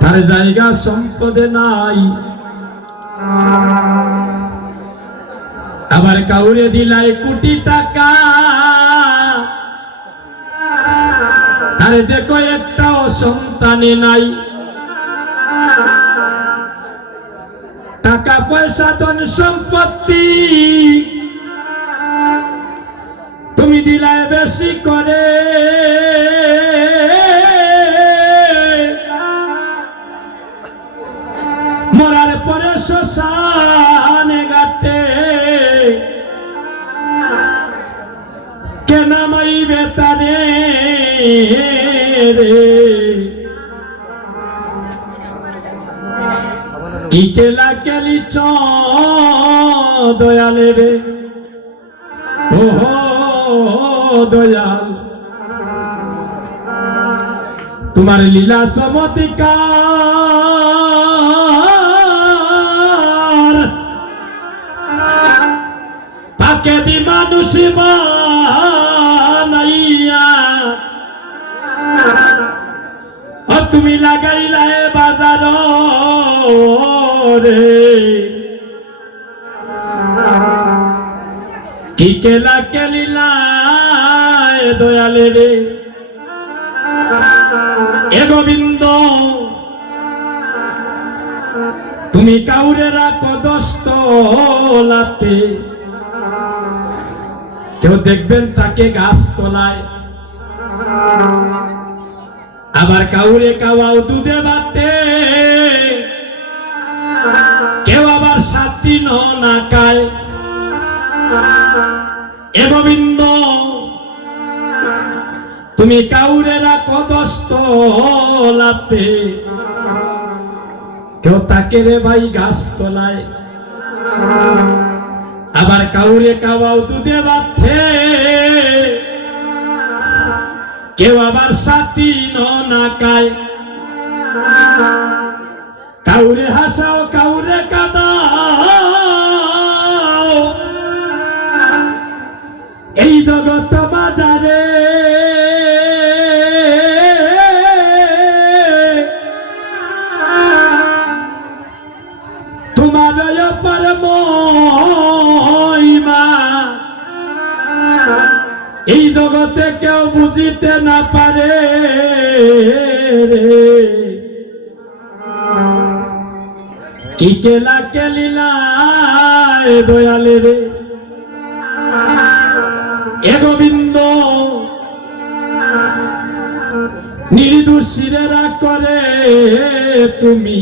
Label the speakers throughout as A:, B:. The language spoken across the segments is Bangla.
A: তার জায়গা সম্পদে নাই। আবার কাউরে দিলাই কোটি টাকা। আরে দেখো একটাও সন্তানে নাই। টাকা, পয়সা, ধন, সম্পত্তি। তুমি দিলাই বেশি করে। কি কেলা চ দয়ালে রে হো দয়াল। তোমার লীলা সমতিকার পাকে দি মানুষ বানাইয়া। তুমি লাগাইলা বাজার কি কেলা কেলিলা, এ দয়ালে রে। এ গোবিন্দ, তুমি কাউরে রাখো দস্ত লাতে। কেউ দেখবেন তাকে গাছ তলায়। আবার কাউরে কাওয়াও দুধে বাতে। কেউ আবার দিন না খায় তুমি কাউরে রাখো লাতে কেউ তাকে রে ভাই গাছ তোলায় আবার কাউরে কাওয়াও দুধে বাথে কেউ আবার সাথী না কায় কাউরে হাসাও জগতে কেউ বুঝিতে না পারে কি কেলা কেলিলা দয়ালে রে। এ গোবিন্দ নির্দোষীরা করে তুমি।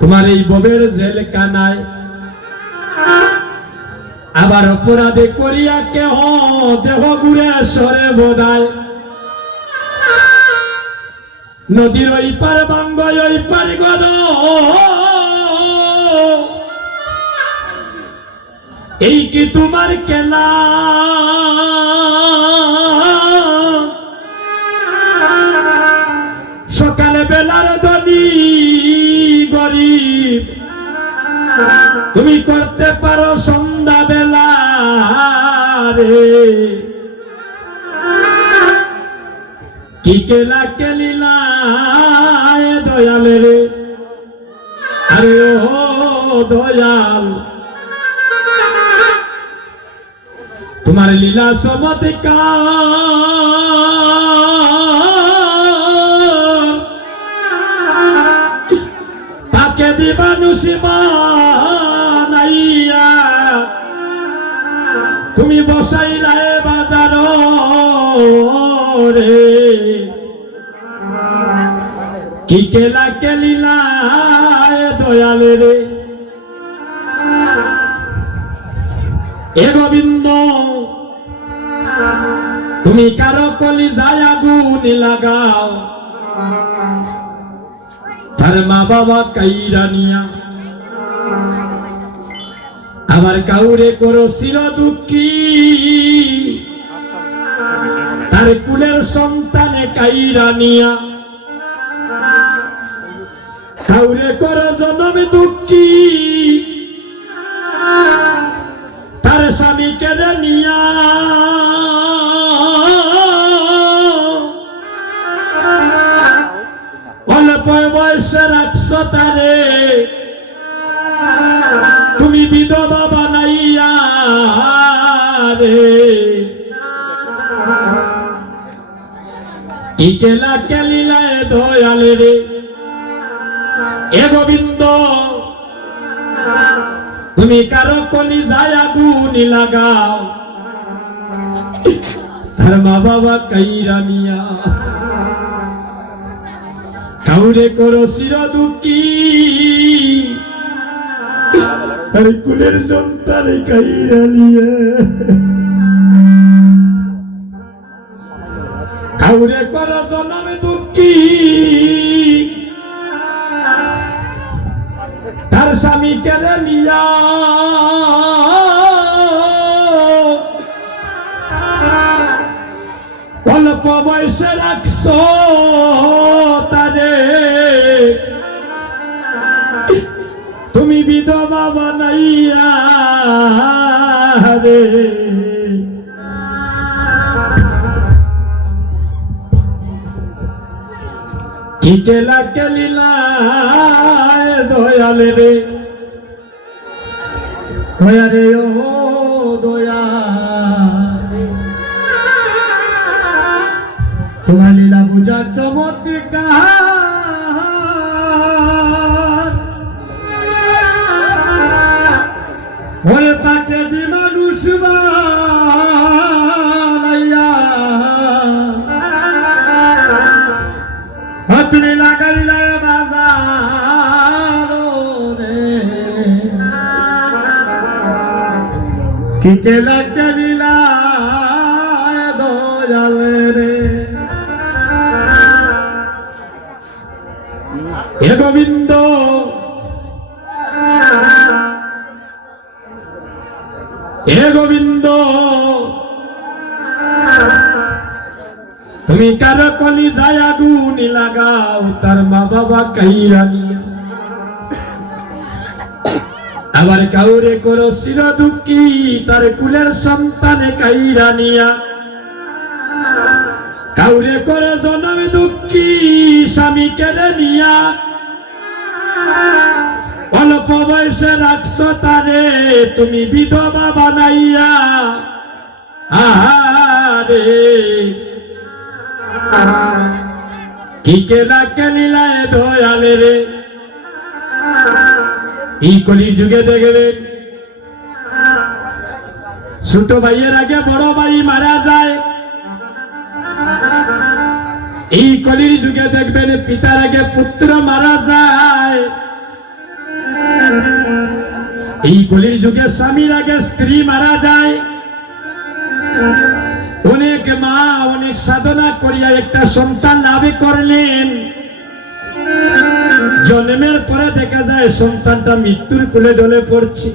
A: তোমার এই ববের জেল কানায় আবার অপরাধে করিয়া কেহ দেহ গুড়ে সরে বোধায়। নদীর ওই পার বাঙ্গ, ওই পার গদ। এই কি তোমার কেলা সকালে বেলার ধনী গরিব। তুমি করতে পারো কি কেলা কেলিলা দয়ালে রে। আরে ও দয়াল। তোমার লীলা চমৎকার তাকে দিবানুষ বানাইয়া তুমি বসাইলা এ বাজার রে। কি কেলা কেলিলা এ দয়ালে রে। এ গোবিন্দ, তুমি কারও কলি যায় আগুন লাগাও। তার মা বাবা কাইরা আমার কাউরে করো ছিল দুঃখী। তার কুলের সন্তানে কাইরা নিয়া। কাউরে কর জনম দুঃখী। তার স্বামী কেরানিয়া অল্প বয়সের একশো তারে কি কেলা কেলিলায় দয়ালে রে। এ গোবিন্দ, তুমি কারও কলি যায় আগুনি লাগাও। তার মা বাবা কাইরা নিয়া। কাউরে করো শির দুঃখী। আরে কুলের সন্তানে কাইরা নিয়া। কাউরে করো জনমে দুঃখী। তার স্বামী কেড়ে নিয়া। অল্প বয়সে রাখছ তারে তুমি বিধবা বানাইয়া রে। কি কেলা কেলিলা দয়ালে রে। দয়া রে ও দয়া। তোমার লীলা বুঝা চমৎকার। কি কেলা কেলিলা দয়ালে রে। হে গোবিন্দ। হে গোবিন্দ। তুমি কার কলি যায় আগুনি লাগাও, তার মা বাবা কাইরা নিয়া। আবার কাউরে করো শির দুঃখী, তার কুলের সন্তানে কাইরা নিয়া। কাউরে করে জনম দুঃখী, স্বামী কেড়ে নিয়া। অল্প বয়সে রাখছ তারে, তুমি বিধবা বানাইয়া। আহারে। কি কেলা কেলিলায় দয়ালে রে এই কলির যুগে দেখবেন ছোট ভাইয়ের আগে বড় ভাই মারা যায়। এই কলির যুগে দেখবেন পিতার আগে পুত্র মারা যায়। এই কলির যুগে স্বামীর আগে স্ত্রী মারা যায়। অনেক মা অনেক সাধনা করিয়া একটা সন্তান লাভ করলেন। জন্মের পরে দেখা যায় সন্তানটা মৃত্যুর কুলে ডলে পড়ছে।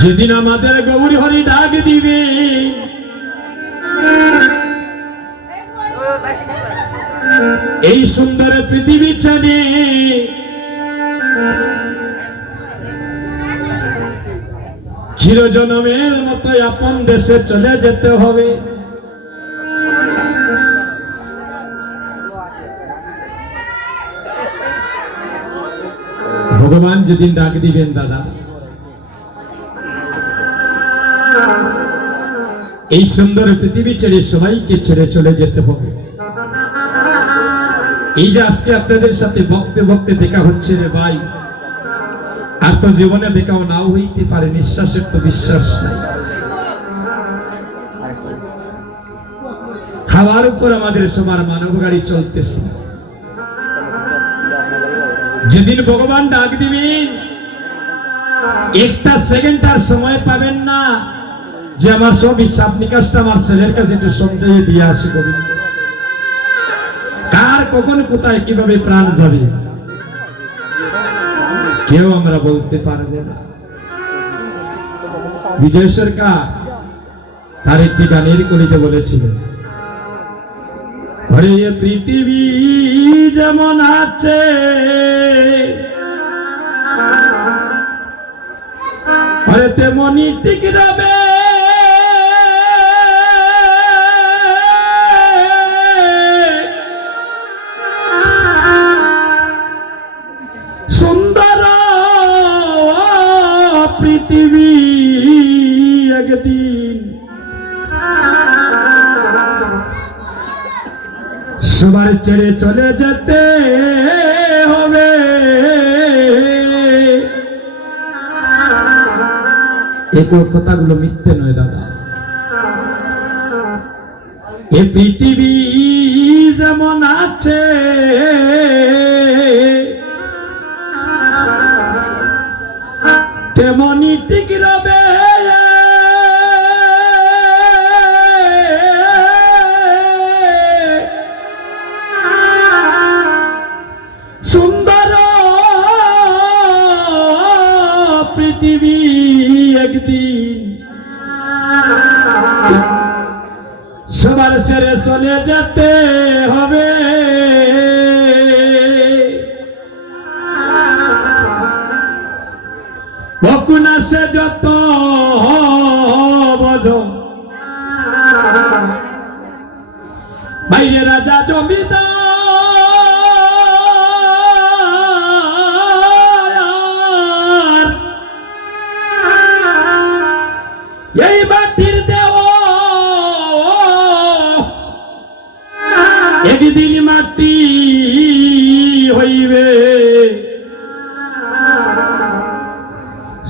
A: যেদিন আমাদের গৌরী হরি ডাক দিবে, এই সুন্দর পৃথিবী ছেড়ে চিরজনমের মতো আপন দেশে চলে যেতে হবে। ভগবান যেদিন ডাক দিবেন দাদা। এই সুন্দর পৃথিবী ছেড়ে সবাইকে ছেড়ে চলে যেতে হবে। এই যে আজকে আপনাদের সাথে বকতে বকতে দেখা হচ্ছে রে ভাই, আর তো জীবনে দেখাও নাও হইতে পারে, নিঃশ্বাসের তো বিশ্বাস নাই। খাওয়ার উপর আমাদের সবার মানব গাড়ি চলতেছে। যেদিন ভগবান ডাক দিবেন একটা সেকেন্ড আর সময় পাবেন না। যে আমার সব হিসাব নিকাশটা আমার ছেলের কাছে একটু সমঝাইয়ে দিয়ে আসি গোবিন্দ কার কখন কোথায় কীভাবে প্রাণ যাবে? কেউ আমরা বলতে পারবে না। বিজয় সরকার তার একটি গানের কলিতে বলেছিলেন। ঘরে পৃথিবী যেমন আছে। তেমনি ঠিক রবে সবার ছেড়ে চলে যেতে হবে। এই কথাগুলো মিথ্যে নয় দাদা। এ পৃথিবী যেমন আছে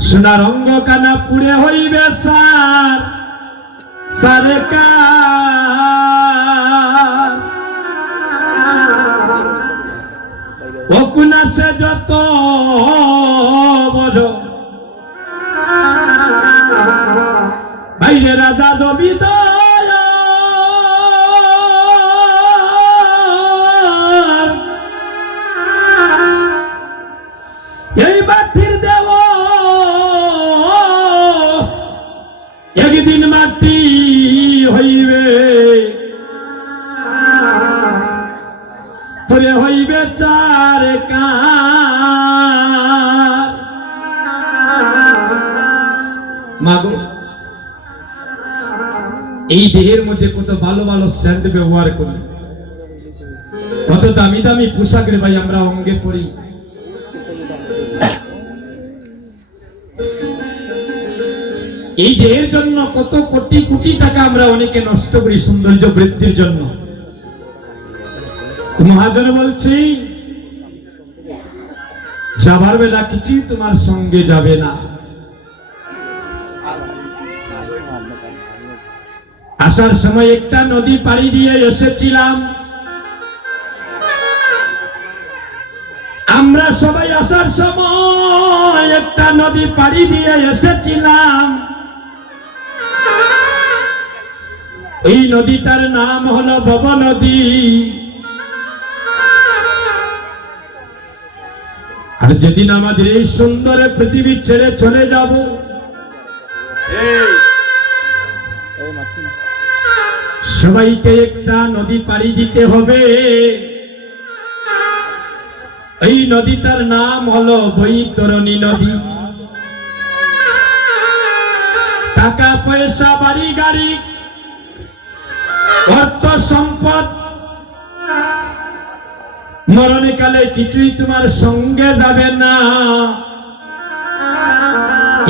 A: সোনার অঙ্গ কানা পুড়ে হইবে সার সারে ও কুনা সে যত এই দেহের মধ্যে কত ভালো ভালো স্যান্ড ব্যবহার করি। কত দামি দামি পোশাক রে ভাই, আমরা অঙ্গে পড়ি। এই দেহের জন্য কত কোটি কোটি টাকা আমরা অনেকে নষ্ট করি সৌন্দর্য বৃদ্ধির জন্য। মহাজন বলছি, যাবার বেলা কিছুই তোমার সঙ্গে যাবে না। আসার সময় একটা নদী পাড়ি দিয়ে এসেছিলাম। আমরা সবাই আসার সময় একটা নদী পাড়ি দিয়ে এসেছিলাম। এই নদীটার নাম হলো ভব নদী। আর যেদিন আমাদের এই সুন্দর পৃথিবী ছেড়ে চলে যাব সবাইকে একটা নদী পাড়ি দিতে হবে। এই নদীটার নাম হলো বৈতরণী নদী। টাকা, পয়সা, বাড়ি, গাড়ি, অর্থ, সম্পদ। মরণকালে কিছুই তোমার সঙ্গে যাবে না।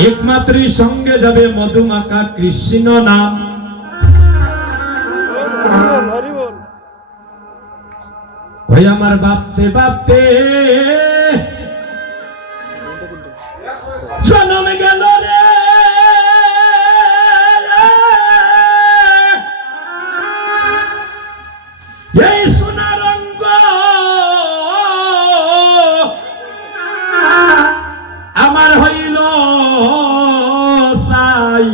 A: একমাত্রই সঙ্গে যাবে মধুমাকা কৃষ্ণ নাম। ওই আমার বাপতে বাপতে জনম গেল রে। এই আমার হইল সাই।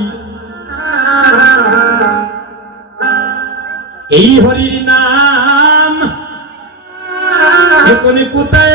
A: এই হরির এখনই কোথায়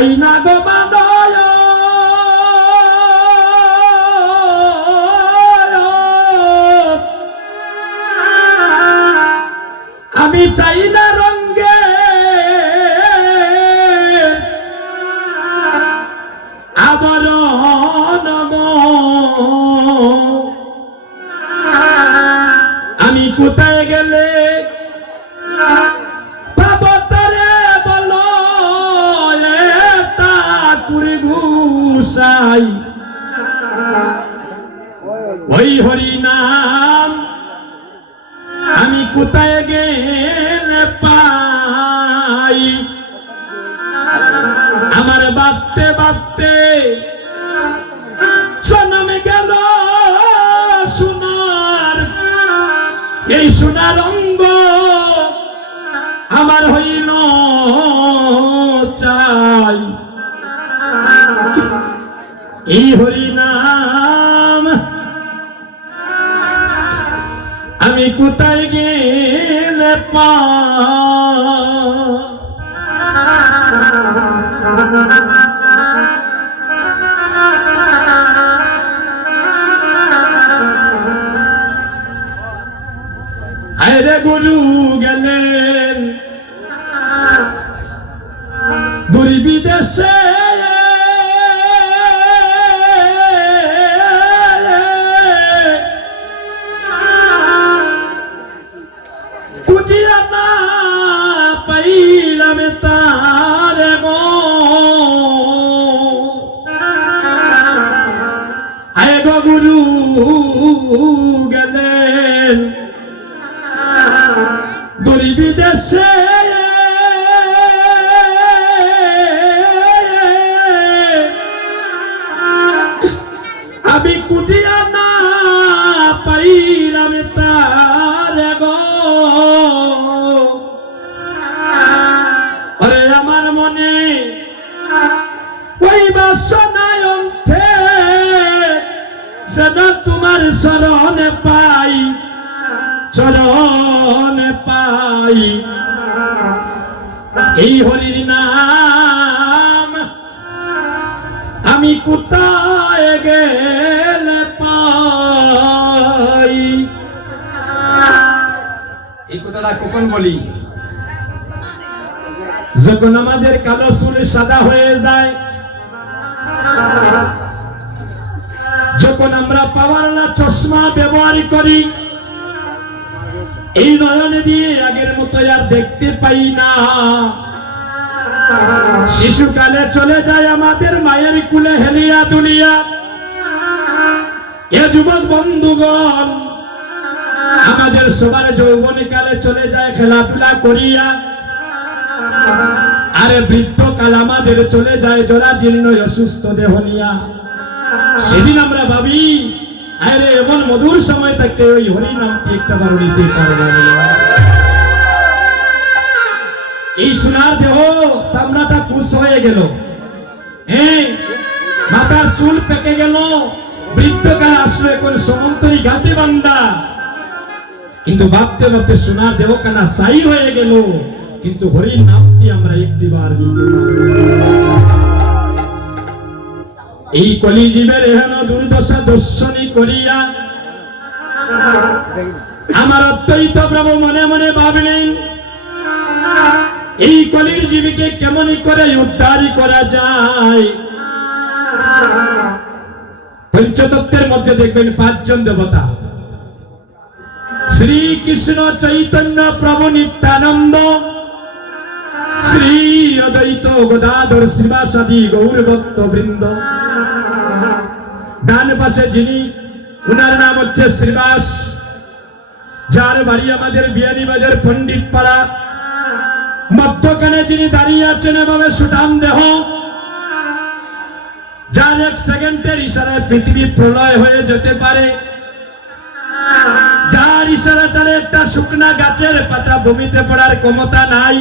A: China the বাপতে সনমে গেল সোনার। এই সোনার অঙ্গ আমার হইল চাই। এই হরি নাম আমি কোথায় গেলে পা গুরু গেলেন। দূর বিদেশে। গুরু গেলেন বিদেশে আমি কুটিয়া না পাইলাম তার আমার মনে ওই বাসনায় অন্থে যেন তোমার শরণে পাই। চরণে পাই। এই হরির নাম আমি কোথায় গেলে পাই? এই কথাটা কখন বলি? যখন আমাদের কালো চুল সাদা হয়ে যায়, যখন আমরা পাওয়ারলা চশমা ব্যবহার করি এই নয়নে দিয়ে আগের মতো আর দেখতে পাই না। শিশুকালে চলে যায় আমাদের মায়ের কুলে হেলিয়া দুলিয়া। এ যুবক বন্ধুগণ, আমাদের সবার যৌবনী কালে চলে যায় খেলাধুলা করিয়া। আরে বৃদ্ধকাল আমাদের চলে যায় জরা জীর্ণ অসুস্থ দেহ নিয়া। সেদিন আমরা ভাবি আরে এমন মধুর সময় থাকতে ওই হরি নামটি একটা নিতে পারব এই সোনার দেহ সামনাটা হয়ে গেল। হ্যাঁ মাথার চুল পেকে গেল। বৃদ্ধকাল আসলো এখন সমন্তরী ঘাটে বান্দা। কিন্তু ভাবতে ভাবতে সোনার দেহ কানা সাই হয়ে গেল। কিন্তু হরির নামটি আমরা একটি বার নিতে পারব। এই কলিজীবের এহেন দুর্দশা দর্শনী করিয়া আমার অদ্বৈত প্রভু মনে মনে ভাবলেন, এই কলির জীবীকে কেমন করে উদ্ধার করা যায়? পঞ্চতত্ত্বের মধ্যে দেখবেন পাঁচজন দেবতা। শ্রীকৃষ্ণ চৈতন্য প্রভু নিত্যানন্দ শ্রী অদ্বৈত গদাধর শ্রীবাসাদি গৌর ভক্ত বৃন্দ। ডান পাশে যিনি, উনার নাম হচ্ছে শ্রীবাস। যার বাড়ি আমাদের বিয়ানী বাজার পণ্ডিত পাড়া মধ্যখানে যিনি দাঁড়িয়ে আছেন এভাবে সুঠাম দেহ। যার এক সেকেন্ডের ইশারায় পৃথিবী প্রলয় হয়ে যেতে পারে। যার ইশারা চালে একটা শুকনা গাছের পাতা ভূমিতে পড়ার ক্ষমতা নাই।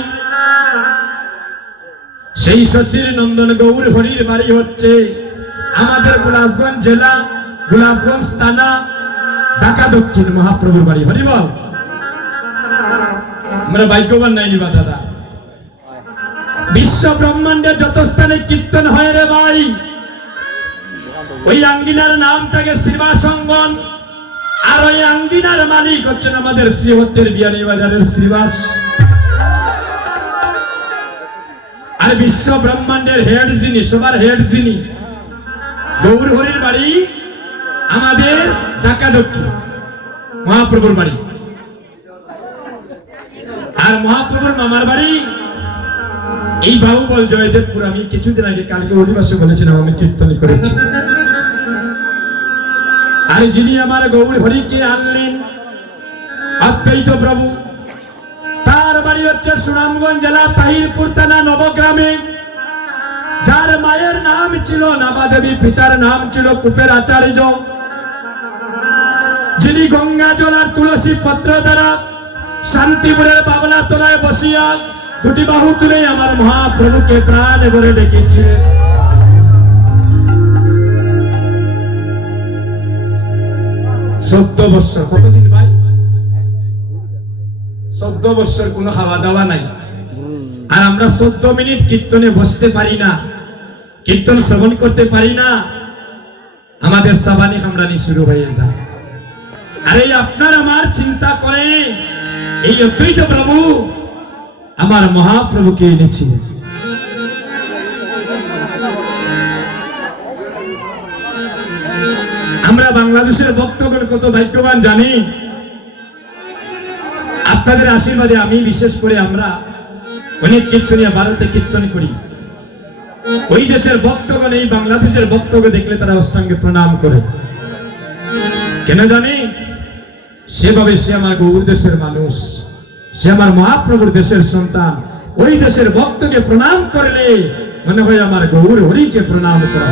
A: সেই সচির নন্দন গৌর হরির বাড়ি হচ্ছে। আমাদের গোলাপগঞ্জ জেলা, গোলাপগঞ্জ থানা, ঢাকা দক্ষিণ মহাপ্রভুর বাড়ি। হরি বল। আমরা ভাগ্যবান নাই নিবা দাদা। বিশ্ব ব্রহ্মাণ্ডে যত স্থানে কীর্তন হয় রে ভাই, ওই আঙ্গিনার নাম নামটাকে শ্রীবাসঙ্গন। আর ওই আঙ্গিনার মালিক হচ্ছেন আমাদের শ্রীহট্টের বিয়ানী বাজারের শ্রীবাস। আর বিশ্ব ব্রহ্মাণ্ডের হেড যিনি, সবার হেড যিনি গৌর হরির বাড়ি আমাদের ঢাকা দক্ষিণ, মহাপ্রভুর বাড়ি। আর মহাপ্রভুর মামার বাড়ি এই বাহুবল জয়দেবপুর। আমি কিছুদিন আগে কালকে অধিবাসে বলেছিলাম, আমি কীর্তন করেছি। আর যিনি আমার গৌর হরিকে আনলেন, অদ্বৈত প্রভু বাড়ি হচ্ছে সুনামগঞ্জ জেলা তাহিরপুর থানা নবগ্রামে। যার মায়ের নাম ছিল নামাদেবী, পিতার নাম ছিল কুপের আচার্য। যিনি গঙ্গা জল আর তুলসী পত্র দ্বারা শান্তিপুরের বাবলা তলায় বসিয়া দুটি বাহু তুলে আমার মহাপ্রভুকে প্রাণ ভরে ডেকেছে। চোদ্দ বছর কতদিন চোদ্দ বছর কোনো খাওয়া দাওয়া নাই। আর আমরা চোদ্দ মিনিট কীর্তনে বসতে পারি না, কীর্তন শ্রবণ করতে পারি না। আমাদের শুরু হয়ে যায়। আপনার আমার চিন্তা করে এই অদ্বৈত প্রভু আমার মহাপ্রভুকে আমরা বাংলাদেশের কত ভাগ্যবান জানি আপনাদের আশীর্বাদে আমি বিশেষ করে আমরা অনেক কীর্তনিয়া, ভারতে কীর্তন করি। ওই দেশের ভক্তগণ, এই বাংলাদেশের ভক্তকে দেখলে তারা অষ্টাঙ্গে প্রণাম করে। কেন জানে? সেভাবে সে আমার গৌর দেশের মানুষ, সে আমার মহাপ্রভুর দেশের সন্তান। ওই দেশের ভক্তকে প্রণাম করলে মনে হয় আমার গৌর হরিকে প্রণাম করা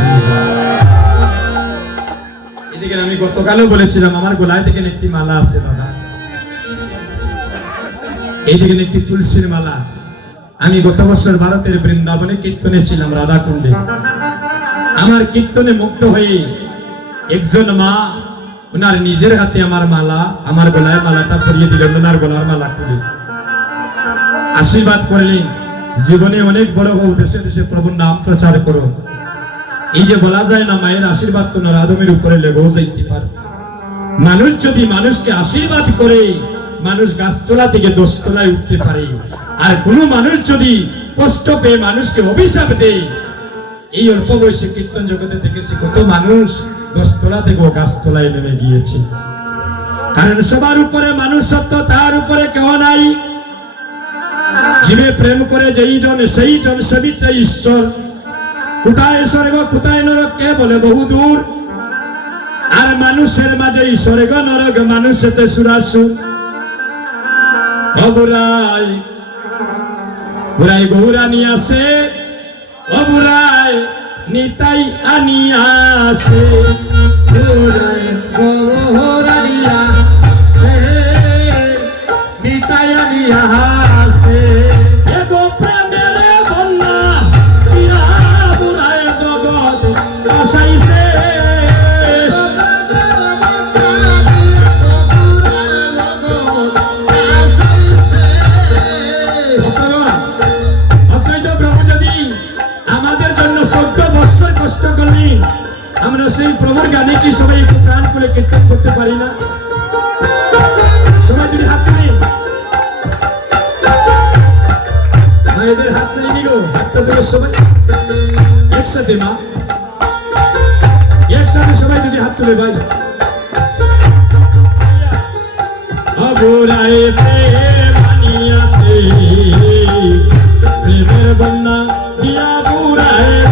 A: এদিকে আমি গতকালও বলেছিলাম, আমার গোলায় থেকে একটি মালা আছে দাদা একটি তুলসীর মালা। আমি গত বছর ভারতের বৃন্দাবনে কীর্তনে ছিলাম আমার কীর্তনে মুক্ত হয়ে একজন মা ওনার নিজের হাতে আমার মালা, আমার গলায় মালাটা পরিয়ে দিলেন ওনার গলার মালা খুলে। আশীর্বাদ করলেন, জীবনে অনেক বড় হও দেশে দেশে প্রভুর নাম প্রচার করো এই যে বলা যায় না, মায়ের আশীর্বাদ কোন আদমের উপরে লেগেও যাইতে পারে। মানুষ যদি মানুষকে আশীর্বাদ করে মানুষ গাছতলা থেকে দোষতলায় উঠতে পারে। আর কোনো মানুষ যদি কষ্ট পেয়ে মানুষকে অভিশাপ দেয়, এই অল্প বয়সে কীর্তন জগতে দেখেছি কত মানুষ দোষতলা থেকে গাছতলায় নেমে গিয়েছে। কারণ সবার উপরে মানুষ সত্য তার উপরে কেউ নাই। জীবে প্রেম করে যেই জন, সেই জন সেবিতে ঈশ্বর। কোথায় স্বর্গ, কোথায় নরক, কে বলে বহু দূর। আর মানুষের মাঝে স্বর্গ, নরক, মানুষেতে সুরাসু অবুরাই। বুড়াই বহুরা নিয়ে আসে অবুরাই নিতাই আনিয়াছে। বুড়াই কি সবাই একটু প্রাণ খুলে কীর্তন করতে পারি না। সবাই যদি হাত তুলি। মায়েদের হাত নেই নিগো হাতটা তুলে সবাই। একসাথে মা। একসাথে সবাই যদি হাত তুলে ভাই। অবুরায় প্রেম আনিয়াছে প্রেমের বন্যা দিয়া বুড়ায়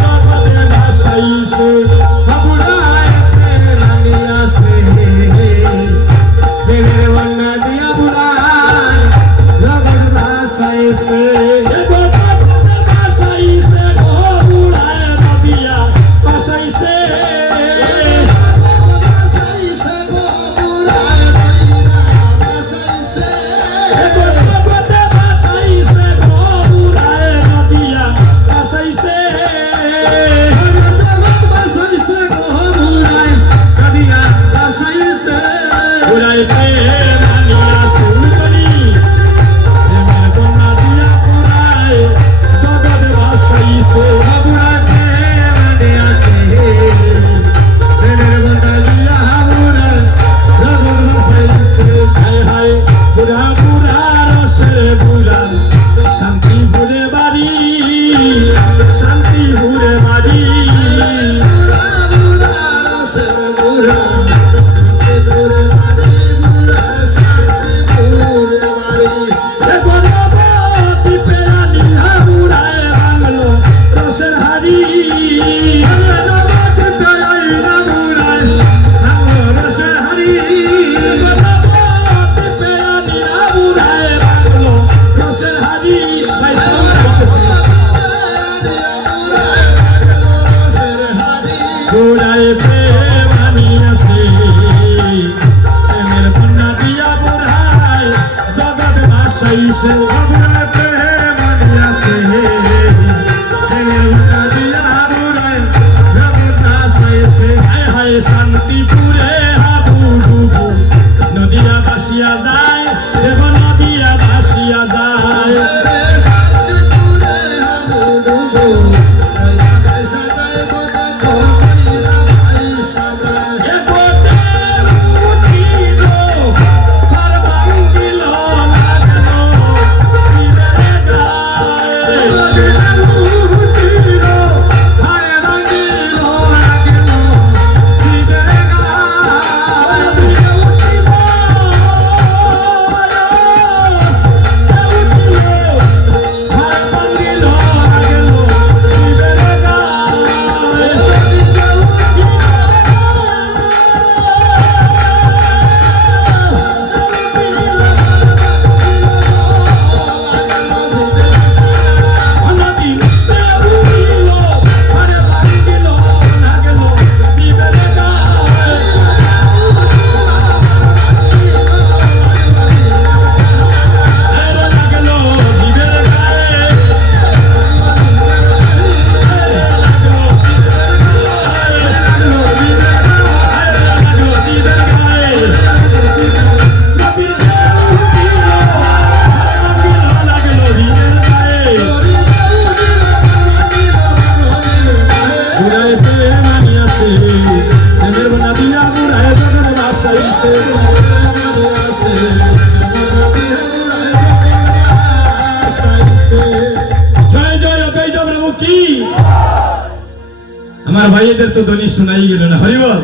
A: তো ধ্বনি শোনাই গেল না। হরিবল।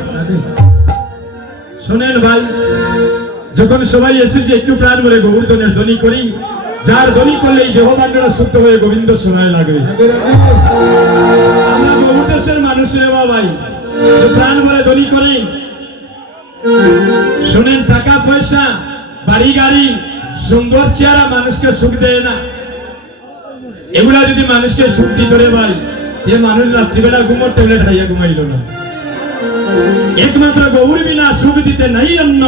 A: শোনেন ভাই যখন সবাই এসেছে একটু প্রাণ বলে গৌরধনের ধ্বনি করি। যার ধ্বনি করলে এই দেহমান্ডরা শুদ্ধ হয়ে গোবিন্দ শোনায় লাগবে। আমরা মানুষ রে ভাই। প্রাণ বলে ধ্বনি করি। শোনেন টাকা পয়সা বাড়ি গাড়ি সুন্দর চেহারা মানুষকে সুখ দেয় না। এগুলা যদি মানুষকে সুখ দিত ভাই। এ মানুষ রাত্রিবেলা ঘুমোর ট্যাবলেট খাইয়া ঘুমাইল না। একমাত্র গৌর বিনা সুখ দিতে নাই অন্য